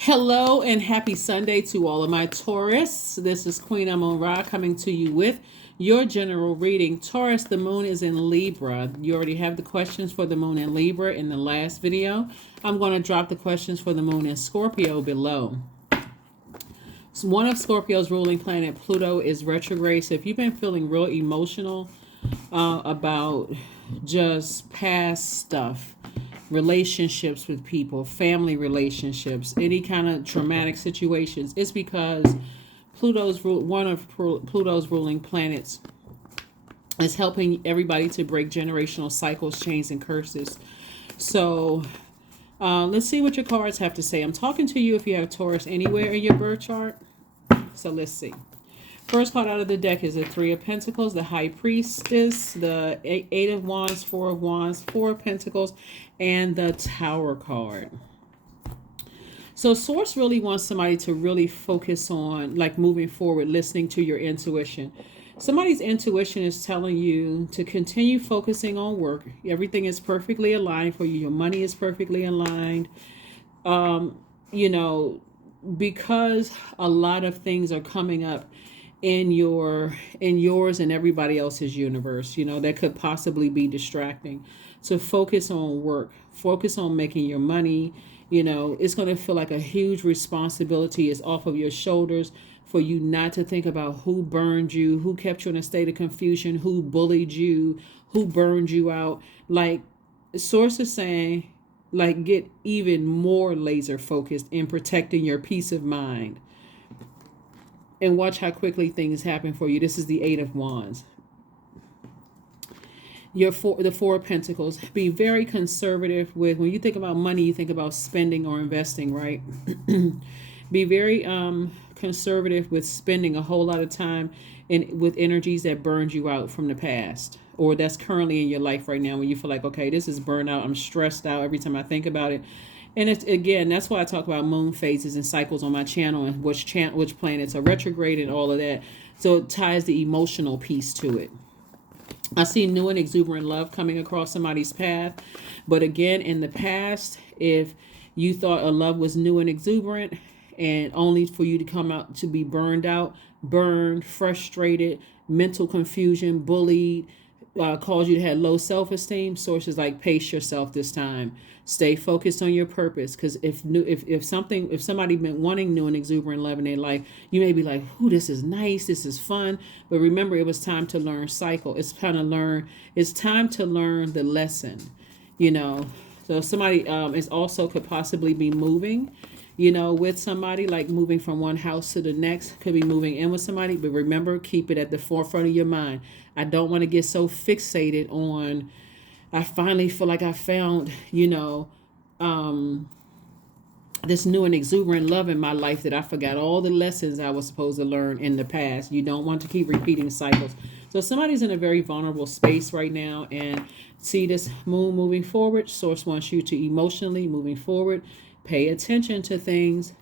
Hello and happy Sunday to all of my Taurus. This is Queen Amun Ra coming to you with your general reading. Taurus, the moon is in Libra. You already have the questions for the moon in Libra in the last video. I'm going to drop the questions for the moon in Scorpio below. So one of Scorpio's ruling planet, Pluto, is retrograde. So if you've been feeling real emotional about just past stuff, relationships with people, family relationships, any kind of traumatic situations, it's because one of Pluto's ruling planets is helping everybody to break generational cycles, chains, and curses. So let's see what your cards have to say. I'm talking to you if you have Taurus anywhere in your birth chart. So let's see. First card out of the deck is the Three of Pentacles, the High Priestess, the Eight of Wands, Four of Wands, Four of Pentacles, and the Tower card. So Source really wants somebody to really focus on, like, moving forward, listening to your intuition. Somebody's intuition is telling you to continue focusing on work. Everything is perfectly aligned for you. Your money is perfectly aligned. You know, because a lot of things are coming up in yours and everybody else's universe, that could possibly be distracting. So focus on work, focus on making your money. It's going to feel like a huge responsibility is off of your shoulders for you not to think about who burned you, who kept you in a state of confusion, who bullied you, who burned you out. Like, Source is saying, like, get even more laser focused in protecting your peace of mind. And watch how quickly things happen for you. This is the Eight of Wands. The Four of Pentacles. Be very conservative with, when you think about money, you think about spending or investing, right? Be very conservative with spending a whole lot of time with energies that burned you out from the past, or that's currently in your life right now, when you feel like, okay, this is burnout. I'm stressed out every time I think about it. And it's, again, that's why I talk about moon phases and cycles on my channel, and which planets are retrograde and all of that. So it ties the emotional piece to it. I see new and exuberant love coming across somebody's path. But again, in the past, if you thought a love was new and exuberant, and only for you to come out to be burned, frustrated, mental confusion, bullied, caused you to have low self-esteem, Sources like, pace yourself this time. Stay focused on your purpose, because if somebody been wanting new and exuberant love in their life, you may be like, "Ooh, this is nice, this is fun," but remember, it was time to learn cycle. It's time to learn the lesson. So somebody is also could possibly be moving, with somebody, like moving from one house to the next, could be moving in with somebody. But remember, keep it at the forefront of your mind. I don't want to get so fixated on, I finally feel like I found, this new and exuberant love in my life, that I forgot all the lessons I was supposed to learn in the past. You don't want to keep repeating cycles. So somebody's in a very vulnerable space right now, and see this moon moving forward. Source wants you to emotionally moving forward, pay attention to things,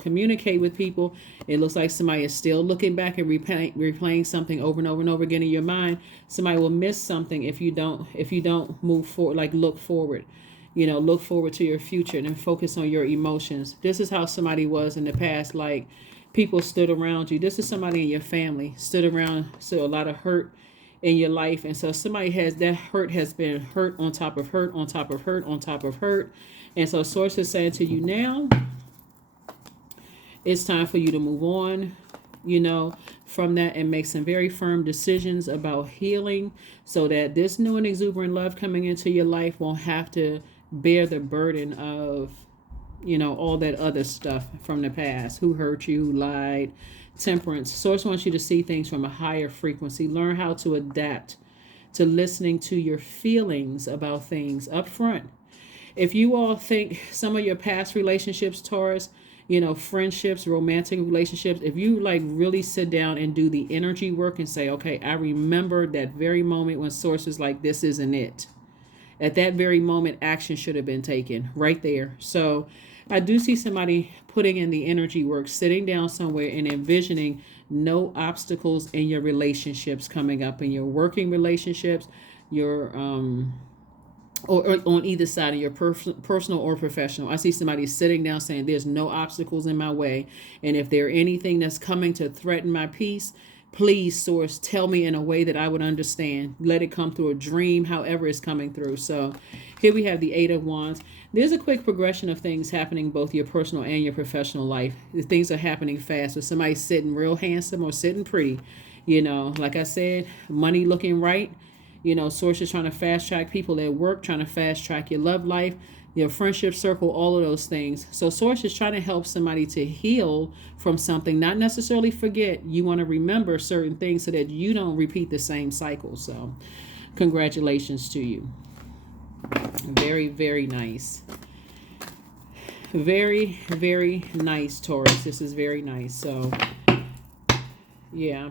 communicate with people. It looks like somebody is still looking back and replaying something over and over and over again in your mind. Somebody will miss something if you don't move forward, like look forward. Look forward to your future and then focus on your emotions. This is how somebody was in the past. Like, people stood around you. This is somebody in your family stood around. So a lot of hurt in your life. And so somebody has been hurt on top of hurt on top of hurt on top of hurt. And so Source is saying to you now, it's time for you to move on, from that, and make some very firm decisions about healing, so that this new and exuberant love coming into your life won't have to bear the burden of, all that other stuff from the past. Who hurt you, who lied. Temperance. Source wants you to see things from a higher frequency. Learn how to adapt to listening to your feelings about things up front. If you all think some of your past relationships, Taurus, friendships, romantic relationships, if you like really sit down and do the energy work and say, okay, I remember that very moment when Source was like, this isn't it. At that very moment, action should have been taken right there. So I do see somebody putting in the energy work, sitting down somewhere and envisioning no obstacles in your relationships coming up, in your working relationships, your or on either side of your personal or professional. I see somebody sitting down saying, there's no obstacles in my way. And if there anything that's coming to threaten my peace, please, source, tell me in a way that I would understand. Let it come through a dream, however it's coming through. So here we have the Eight of Wands. There's a quick progression of things happening both your personal and your professional life. The things are happening fast. With somebody sitting real handsome or sitting pretty, like I said, money looking right. Source is trying to fast track people at work, trying to fast track your love life, your friendship circle, all of those things. So source is trying to help somebody to heal from something, not necessarily forget. You want to remember certain things so that you don't repeat the same cycle. So congratulations to you. Very, very nice. Very, very nice, Taurus. This is very nice. So yeah.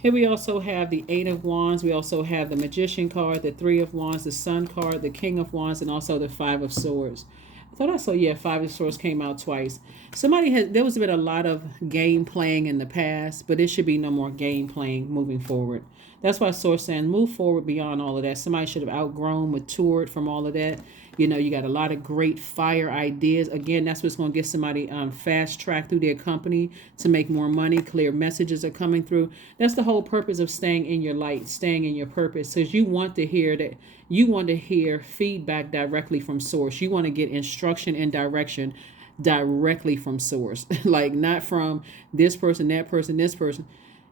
Here we also have the Eight of Wands. We also have the Magician card, the Three of Wands, the Sun card, the King of Wands, and also the Five of Swords. I thought I saw, Five of Swords came out twice. There was been a lot of game playing in the past, but it should be no more game playing moving forward. That's why Source saying move forward beyond all of that. Somebody should have outgrown, matured from all of that. You got a lot of great fire ideas. Again, that's what's going to get somebody fast track through their company to make more money. Clear messages are coming through. That's the whole purpose of staying in your light, staying in your purpose. Because you want to hear that. You want to hear feedback directly from source. You want to get instruction and direction directly from source. Like not from this person, that person, this person.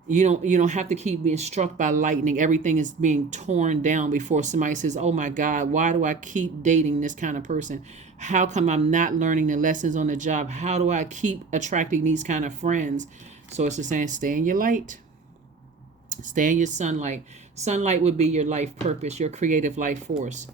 You don't have to keep being struck by lightning. Everything is being torn down before somebody says, oh my God, why do I keep dating this kind of person? How come I'm not learning the lessons on the job? How do I keep attracting these kind of friends? So it's just saying, stay in your light. Stay in your sunlight. Sunlight would be your life purpose, your creative life force,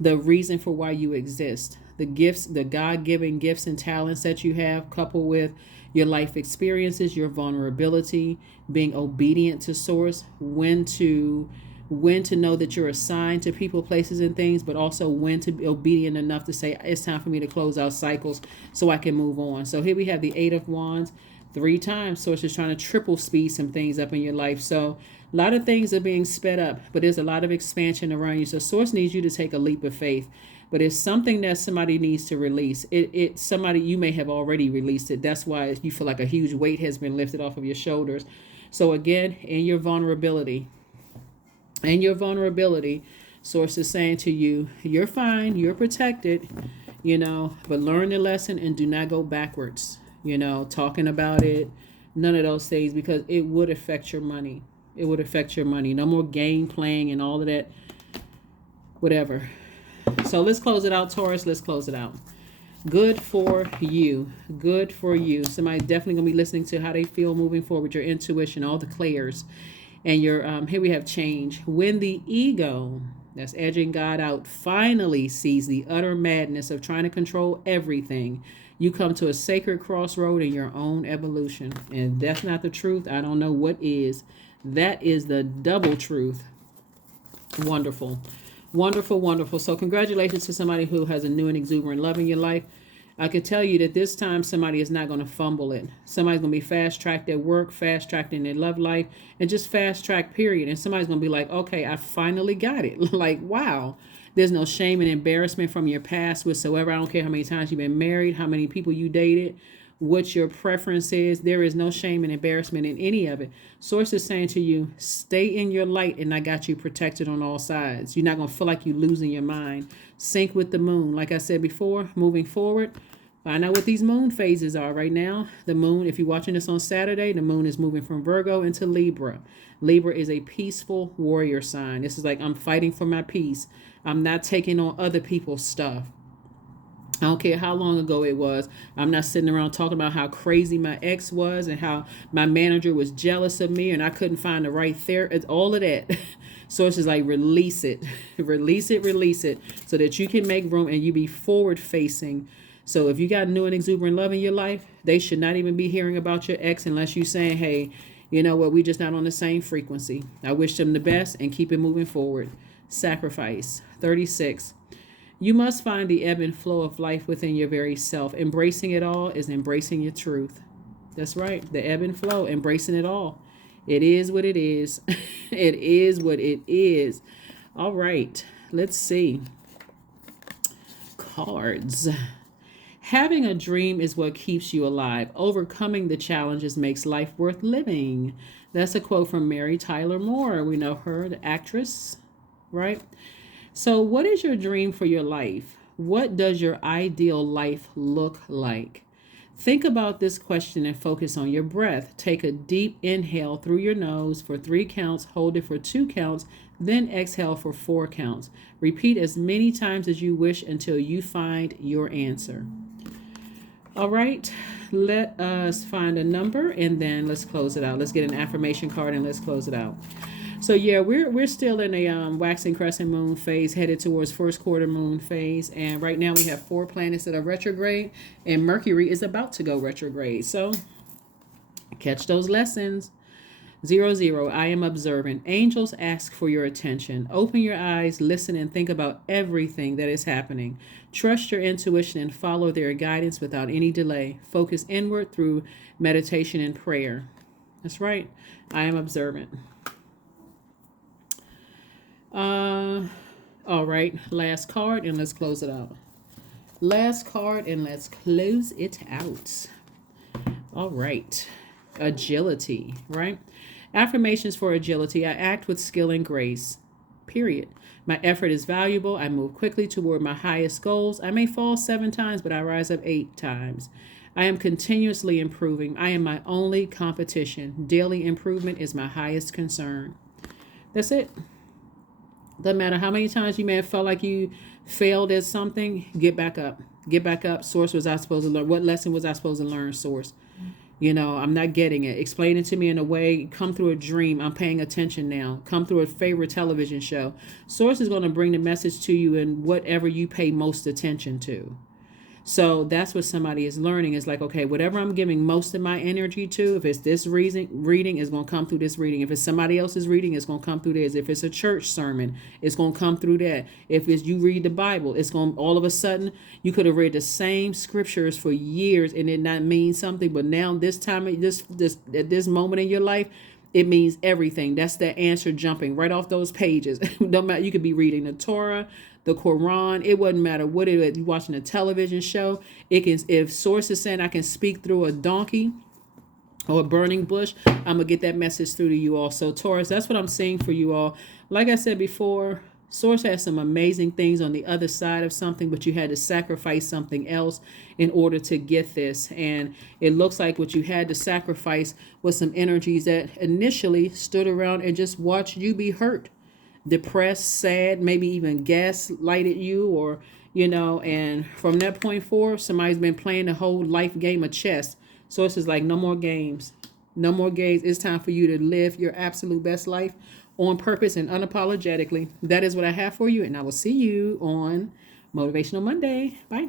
the reason for why you exist. The gifts, the God-given gifts and talents that you have, coupled with your life experiences, your vulnerability, being obedient to source, when to know that you're assigned to people, places, and things, but also when to be obedient enough to say, it's time for me to close out cycles so I can move on. So here we have the Eight of Wands. 3 times source is trying to triple speed some things up in your life. So a lot of things are being sped up, but there's a lot of expansion around you. So source needs you to take a leap of faith. But it's something that somebody needs to release. It's somebody, you may have already released it. That's why you feel like a huge weight has been lifted off of your shoulders. So again, in your vulnerability, source is saying to you, you're fine, you're protected, but learn the lesson and do not go backwards, talking about it, none of those things, because it would affect your money. It would affect your money. No more game playing and all of that, whatever. So let's close it out, Taurus. Let's close it out. Good for you. Good for you. Somebody's definitely going to be listening to how they feel moving forward, your intuition, all the clairs. And your here we have change. When the ego that's edging God out finally sees the utter madness of trying to control everything, you come to a sacred crossroad in your own evolution. And if that's not the truth, I don't know what is. That is the double truth. Wonderful. Wonderful, wonderful. So congratulations to somebody who has a new and exuberant love in your life. I can tell you that this time somebody is not going to fumble it. Somebody's going to be fast-tracked at work, fast-tracked in their love life, and just fast-tracked, period. And somebody's going to be like, okay, I finally got it. Like, wow. There's no shame and embarrassment from your past whatsoever. I don't care how many times you've been married, how many people you dated, what your preference is. There is no shame and embarrassment in any of it. Source is saying to you, stay in your light, and I got you protected on all sides. You're not going to feel like you're losing your mind. Sync with the moon. Like I said before, moving forward, find out what these moon phases are right now. The moon, if you're watching this on Saturday, the moon is moving from Virgo into Libra. Libra is a peaceful warrior sign. This is like, I'm fighting for my peace. I'm not taking on other people's stuff. I don't care how long ago it was. I'm not sitting around talking about how crazy my ex was and how my manager was jealous of me and I couldn't find the right therapist. All of that. So it's just like, release it. Release it so that you can make room and you be forward facing. So if you got new and exuberant love in your life, they should not even be hearing about your ex unless you're saying, hey, you know what, we just not on the same frequency. I wish them the best and keep it moving forward. Sacrifice. 36. You must find the ebb and flow of life within your very self. Embracing it all is embracing your truth. That's right. The ebb and flow, embracing it all. It is what it is. It is what it is. All right. Let's see. cards. Having a dream is what keeps you alive. Overcoming the challenges makes life worth living. That's a quote from Mary Tyler Moore. We know her, the actress, right? So, what is your dream for your life? What does your ideal life look like? Think about this question and focus on your breath. Take a deep inhale through your nose for 3 counts, hold it for 2 counts, then exhale for 4 counts. Repeat as many times as you wish until you find your answer. All right, let us find a number and then let's close it out. Let's get an affirmation card and let's close it out. So yeah, we're still in a waxing crescent moon phase, headed towards first quarter moon phase, and right now we have 4 planets that are retrograde, and Mercury is about to go retrograde. So catch those lessons. 00, I am observant. Angels ask for your attention. Open your eyes, listen, and think about everything that is happening. Trust your intuition and follow their guidance without any delay. Focus inward through meditation and prayer. That's right. I am observant. All right, last card and let's close it out. Last card and let's close it out. All right, agility, right? Affirmations for agility. I act with skill and grace, period. My effort is valuable. I move quickly toward my highest goals. I may fall 7 times, but I rise up 8 times. I am continuously improving. I am my only competition. Daily improvement is my highest concern. That's it. Doesn't matter how many times you may have felt like you failed at something, get back up. Get back up. Source, was I supposed to learn? What lesson was I supposed to learn, Source? I'm not getting it. Explain it to me in a way. Come through a dream. I'm paying attention now. Come through a favorite television show. Source is going to bring the message to you in whatever you pay most attention to. So that's what somebody is learning. Is like, okay, whatever I'm giving most of my energy to, if it's this reading, it's going to come through this reading. If it's somebody else's reading, it's going to come through this. If it's a church sermon, it's going to come through that. If it's you read the Bible, it's going to, all of a sudden, you could have read the same scriptures for years and it not mean something. But now this time, at this moment in your life, it means everything. That's the answer jumping right off those pages. Don't matter. You could be reading the Torah, the Quran. It wouldn't matter what it is. You're watching a television show. It can, if Source is saying I can speak through a donkey or a burning bush, I'm going to get that message through to you all. So Taurus, that's what I'm saying for you all. Like I said before, Source has some amazing things on the other side of something, but you had to sacrifice something else in order to get this. And it looks like what you had to sacrifice was some energies that initially stood around and just watched you be hurt, depressed, sad, maybe even gaslighted you, or, and from that point forward, somebody's been playing the whole life game of chess. So it's just like, no more games. No more games. It's time for you to live your absolute best life on purpose and unapologetically. That is what I have for you, and I will see you on Motivational Monday. Bye.